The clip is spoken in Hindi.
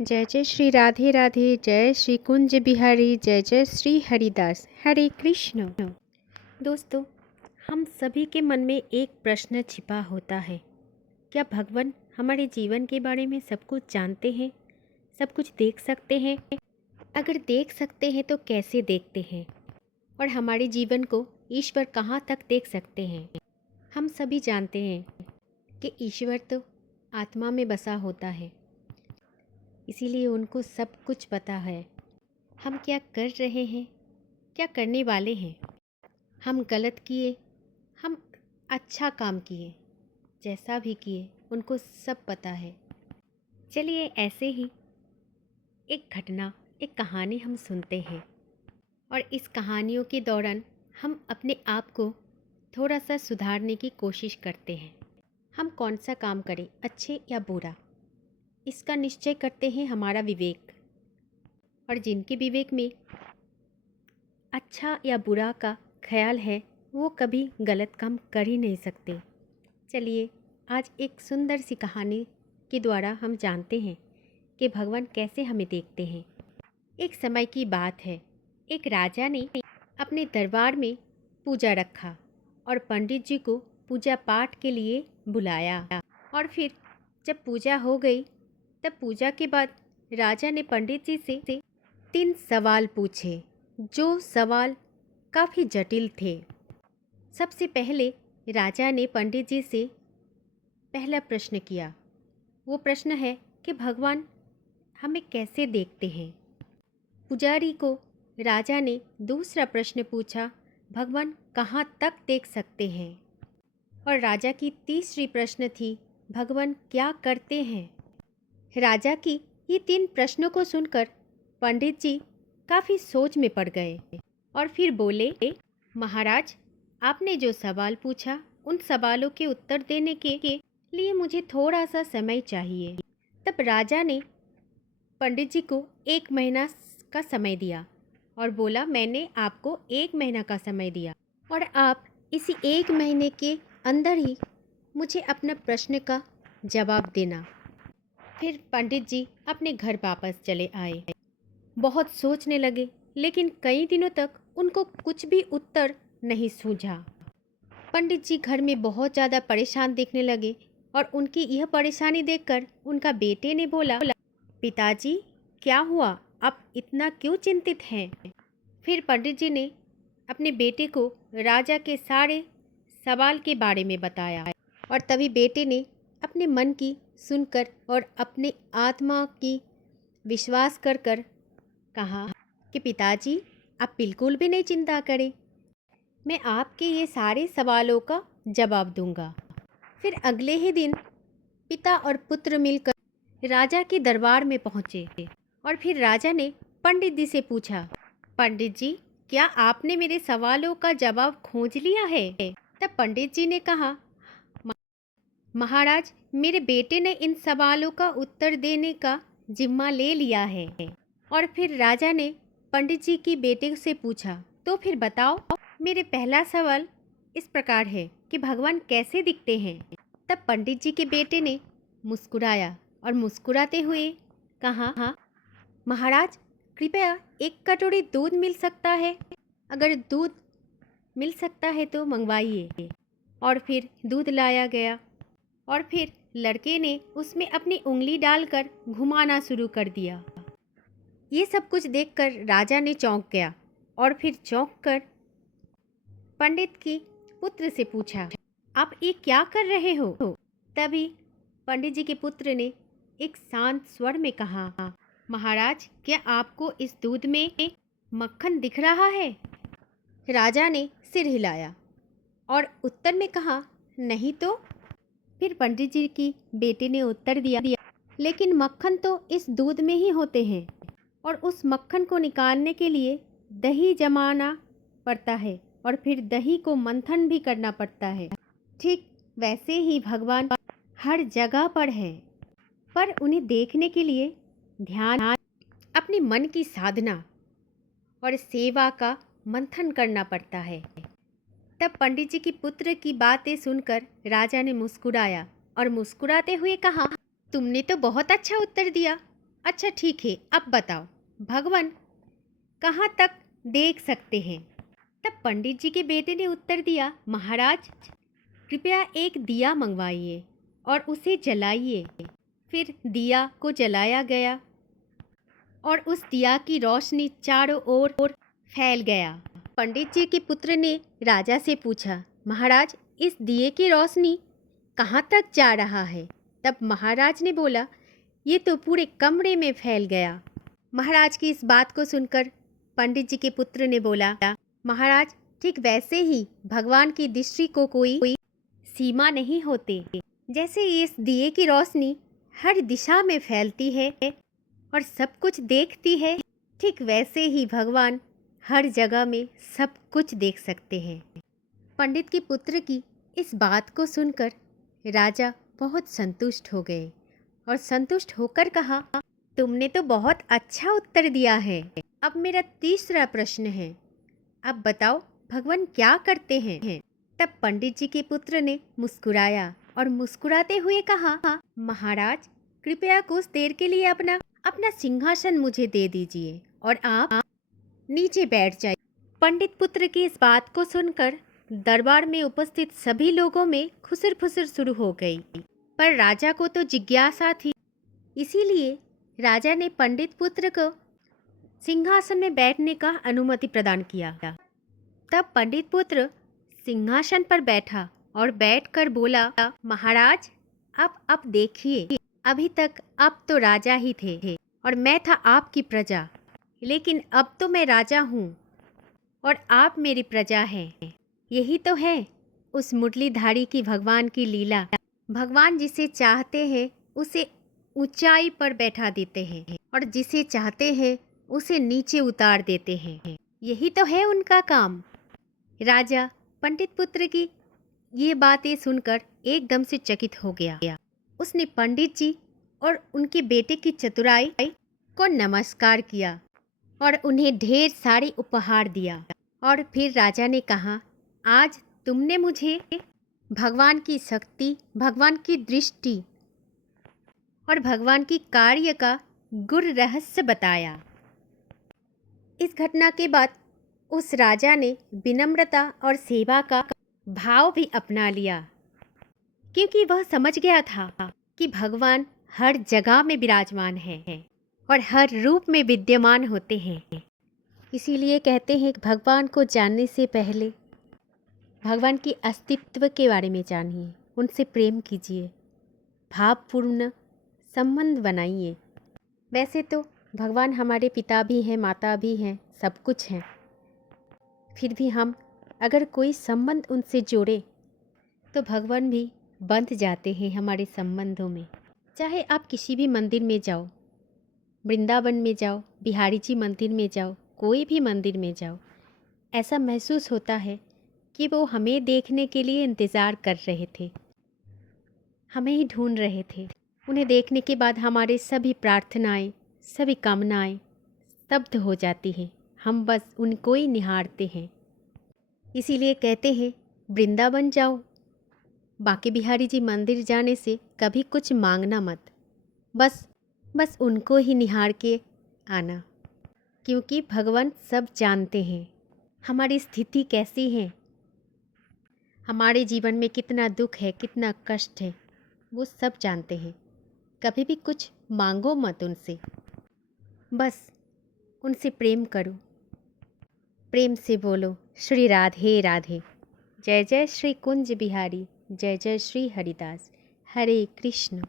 जय जय श्री राधे राधे, जय श्री कुंज बिहारी, जय जय श्री हरिदास, हरे कृष्ण। दोस्तों, हम सभी के मन में एक प्रश्न छिपा होता है। क्या भगवान हमारे जीवन के बारे में सब कुछ जानते हैं, सब कुछ देख सकते हैं? अगर देख सकते हैं तो कैसे देखते हैं? और हमारे जीवन को ईश्वर कहाँ तक देख सकते हैं? हम सभी जानते हैं कि ईश्वर तो आत्मा में बसा होता है, इसीलिए उनको सब कुछ पता है। हम क्या कर रहे हैं, क्या करने वाले हैं, हम गलत किए, हम अच्छा काम किए, जैसा भी किए, उनको सब पता है। चलिए ऐसे ही एक घटना, एक कहानी हम सुनते हैं और इस कहानियों के दौरान हम अपने आप को थोड़ा सा सुधारने की कोशिश करते हैं। हम कौन सा काम करें, अच्छे या बुरा, इसका निश्चय करते हैं हमारा विवेक। और जिनके विवेक में अच्छा या बुरा का ख्याल है, वो कभी गलत काम कर ही नहीं सकते। चलिए आज एक सुंदर सी कहानी के द्वारा हम जानते हैं कि भगवान कैसे हमें देखते हैं। एक समय की बात है, एक राजा ने अपने दरबार में पूजा रखा और पंडित जी को पूजा पाठ के लिए बुलाया। और फिर जब पूजा हो गई, तब पूजा के बाद राजा ने पंडित जी से 3 सवाल पूछे, जो सवाल काफ़ी जटिल थे। सबसे पहले राजा ने पंडित जी से पहला प्रश्न किया। वो प्रश्न है कि भगवान हमें कैसे देखते हैं। पुजारी को राजा ने दूसरा प्रश्न पूछा, भगवान कहाँ तक देख सकते हैं। और राजा की तीसरी प्रश्न थी, भगवान क्या करते हैं। राजा की ये 3 प्रश्नों को सुनकर पंडित जी काफ़ी सोच में पड़ गए और फिर बोले, महाराज आपने जो सवाल पूछा, उन सवालों के उत्तर देने के लिए मुझे थोड़ा सा समय चाहिए। तब राजा ने पंडित जी को 1 महीना का समय दिया और बोला, मैंने आपको 1 महीना का समय दिया और आप इसी 1 महीने के अंदर ही मुझे अपना प्रश्न का जवाब देना। फिर पंडित जी अपने घर वापस चले आए। बहुत सोचने लगे, लेकिन कई दिनों तक उनको कुछ भी उत्तर नहीं सूझा। पंडित जी घर में बहुत ज़्यादा परेशान दिखने लगे और उनकी यह परेशानी देखकर उनका बेटे ने बोला, पिताजी क्या हुआ, आप इतना क्यों चिंतित हैं? फिर पंडित जी ने अपने बेटे को राजा के सारे सवाल के बारे में बताया और तभी बेटे ने अपने मन की सुनकर और अपने आत्मा की विश्वास कर कर कहा कि पिताजी आप बिल्कुल भी नहीं चिंता करें, मैं आपके ये सारे सवालों का जवाब दूंगा। फिर अगले ही दिन पिता और पुत्र मिलकर राजा के दरबार में पहुँचे और फिर राजा ने पंडित जी से पूछा, पंडित जी क्या आपने मेरे सवालों का जवाब खोज लिया है? तब पंडित जी ने कहा, महाराज मेरे बेटे ने इन सवालों का उत्तर देने का जिम्मा ले लिया है। और फिर राजा ने पंडित जी की बेटे से पूछा, तो फिर बताओ, मेरे पहला सवाल इस प्रकार है कि भगवान कैसे दिखते हैं। तब पंडित जी के बेटे ने मुस्कुराया और मुस्कुराते हुए कहा, हाँ महाराज कृपया 1 कटोरी दूध मिल सकता है, अगर दूध मिल सकता है तो मंगवाइए। और फिर दूध लाया गया और फिर लड़के ने उसमें अपनी उंगली डालकर घुमाना शुरू कर दिया। ये सब कुछ देखकर राजा ने चौंक गया और फिर चौंक कर पंडित की पुत्र से पूछा, आप ये क्या कर रहे हो? तभी पंडित जी के पुत्र ने एक शांत स्वर में कहा, महाराज क्या आपको इस दूध में मक्खन दिख रहा है? राजा ने सिर हिलाया और उत्तर में कहा, नहीं तो। फिर पंडित जी की बेटे ने उत्तर दिया, लेकिन मक्खन तो इस दूध में ही होते हैं और उस मक्खन को निकालने के लिए दही जमाना पड़ता है और फिर दही को मंथन भी करना पड़ता है। ठीक वैसे ही भगवान हर जगह पर है, पर उन्हें देखने के लिए ध्यान, अपने मन की साधना और सेवा का मंथन करना पड़ता है। तब पंडित जी की पुत्र की बातें सुनकर राजा ने मुस्कुराया और मुस्कुराते हुए कहा, तुमने तो बहुत अच्छा उत्तर दिया, अच्छा ठीक है, अब बताओ भगवान कहाँ तक देख सकते हैं? तब पंडित जी के बेटे ने उत्तर दिया, महाराज कृपया एक दिया मंगवाइए और उसे जलाइए। फिर दिया को जलाया गया और उस दिया की रोशनी चारों ओर फैल गया। पंडित जी के पुत्र ने राजा से पूछा, महाराज इस दिए की रोशनी कहाँ तक जा रहा है? तब महाराज ने बोला, ये तो पूरे कमरे में फैल गया। महाराज की इस बात को सुनकर पंडित जी के पुत्र ने बोला, महाराज ठीक वैसे ही भगवान की दृष्टि को कोई सीमा नहीं होते। जैसे इस दिए की रोशनी हर दिशा में फैलती है और सब कुछ देखती है, ठीक वैसे ही भगवान हर जगह में सब कुछ देख सकते हैं। पंडित के पुत्र की इस बात को सुनकर राजा बहुत संतुष्ट हो गए और संतुष्ट होकर कहा, तुमने तो बहुत अच्छा उत्तर दिया है। अब मेरा तीसरा प्रश्न है, अब बताओ भगवान क्या करते हैं? तब पंडित जी के पुत्र ने मुस्कुराया और मुस्कुराते हुए कहा, महाराज कृपया कुछ देर के लिए अपना सिंहासन मुझे दे दीजिए और आप नीचे बैठ जाइए। पंडित पुत्र की इस बात को सुनकर दरबार में उपस्थित सभी लोगों में खुसर फुसर शुरू हो गई। पर राजा को तो जिज्ञासा थी, इसीलिए राजा ने पंडित पुत्र को सिंहासन में बैठने का अनुमति प्रदान किया। तब पंडित पुत्र सिंहासन पर बैठा और बैठकर बोला, महाराज अब देखिए, अभी तक आप तो राजा ही थे और मैं था आपकी प्रजा, लेकिन अब तो मैं राजा हूँ और आप मेरी प्रजा हैं। यही तो है उस मुरलीधारी की भगवान की लीला। भगवान जिसे चाहते हैं उसे ऊंचाई पर बैठा देते हैं और जिसे चाहते हैं उसे नीचे उतार देते हैं। यही तो है उनका काम। राजा पंडित पुत्र की ये बातें सुनकर एकदम से चकित हो गया। उसने पंडित जी और उनके बेटे की चतुराई को नमस्कार किया और उन्हें ढेर सारे उपहार दिया। और फिर राजा ने कहा, आज तुमने मुझे भगवान की शक्ति, भगवान की दृष्टि और भगवान की कार्य का गुर रहस्य बताया। इस घटना के बाद उस राजा ने विनम्रता और सेवा का भाव भी अपना लिया, क्योंकि वह समझ गया था कि भगवान हर जगह में विराजमान है और हर रूप में विद्यमान होते हैं। इसीलिए कहते हैं कि भगवान को जानने से पहले भगवान की अस्तित्व के बारे में जानिए, उनसे प्रेम कीजिए, भावपूर्ण संबंध बनाइए। वैसे तो भगवान हमारे पिता भी हैं, माता भी हैं, सब कुछ हैं, फिर भी हम अगर कोई संबंध उनसे जोड़े तो भगवान भी बंध जाते हैं हमारे संबंधों में। चाहे आप किसी भी मंदिर में जाओ, वृंदावन में जाओ, बिहारी जी मंदिर में जाओ, कोई भी मंदिर में जाओ, ऐसा महसूस होता है कि वो हमें देखने के लिए इंतज़ार कर रहे थे, हमें ही ढूंढ रहे थे। उन्हें देखने के बाद हमारे सभी प्रार्थनाएं, सभी कामनाएं स्तब्ध हो जाती हैं, हम बस उनको ही निहारते हैं। इसीलिए कहते हैं वृंदावन जाओ, बांके बिहारी जी मंदिर जाने से कभी कुछ मांगना मत, बस उनको ही निहार के आना, क्योंकि भगवान सब जानते हैं हमारी स्थिति कैसी है, हमारे जीवन में कितना दुख है, कितना कष्ट है, वो सब जानते हैं। कभी भी कुछ मांगो मत उनसे, बस उनसे प्रेम करो, प्रेम से बोलो श्री राधे राधे। जय जय श्री कुंज बिहारी, जय जय श्री हरिदास। हरे कृष्ण।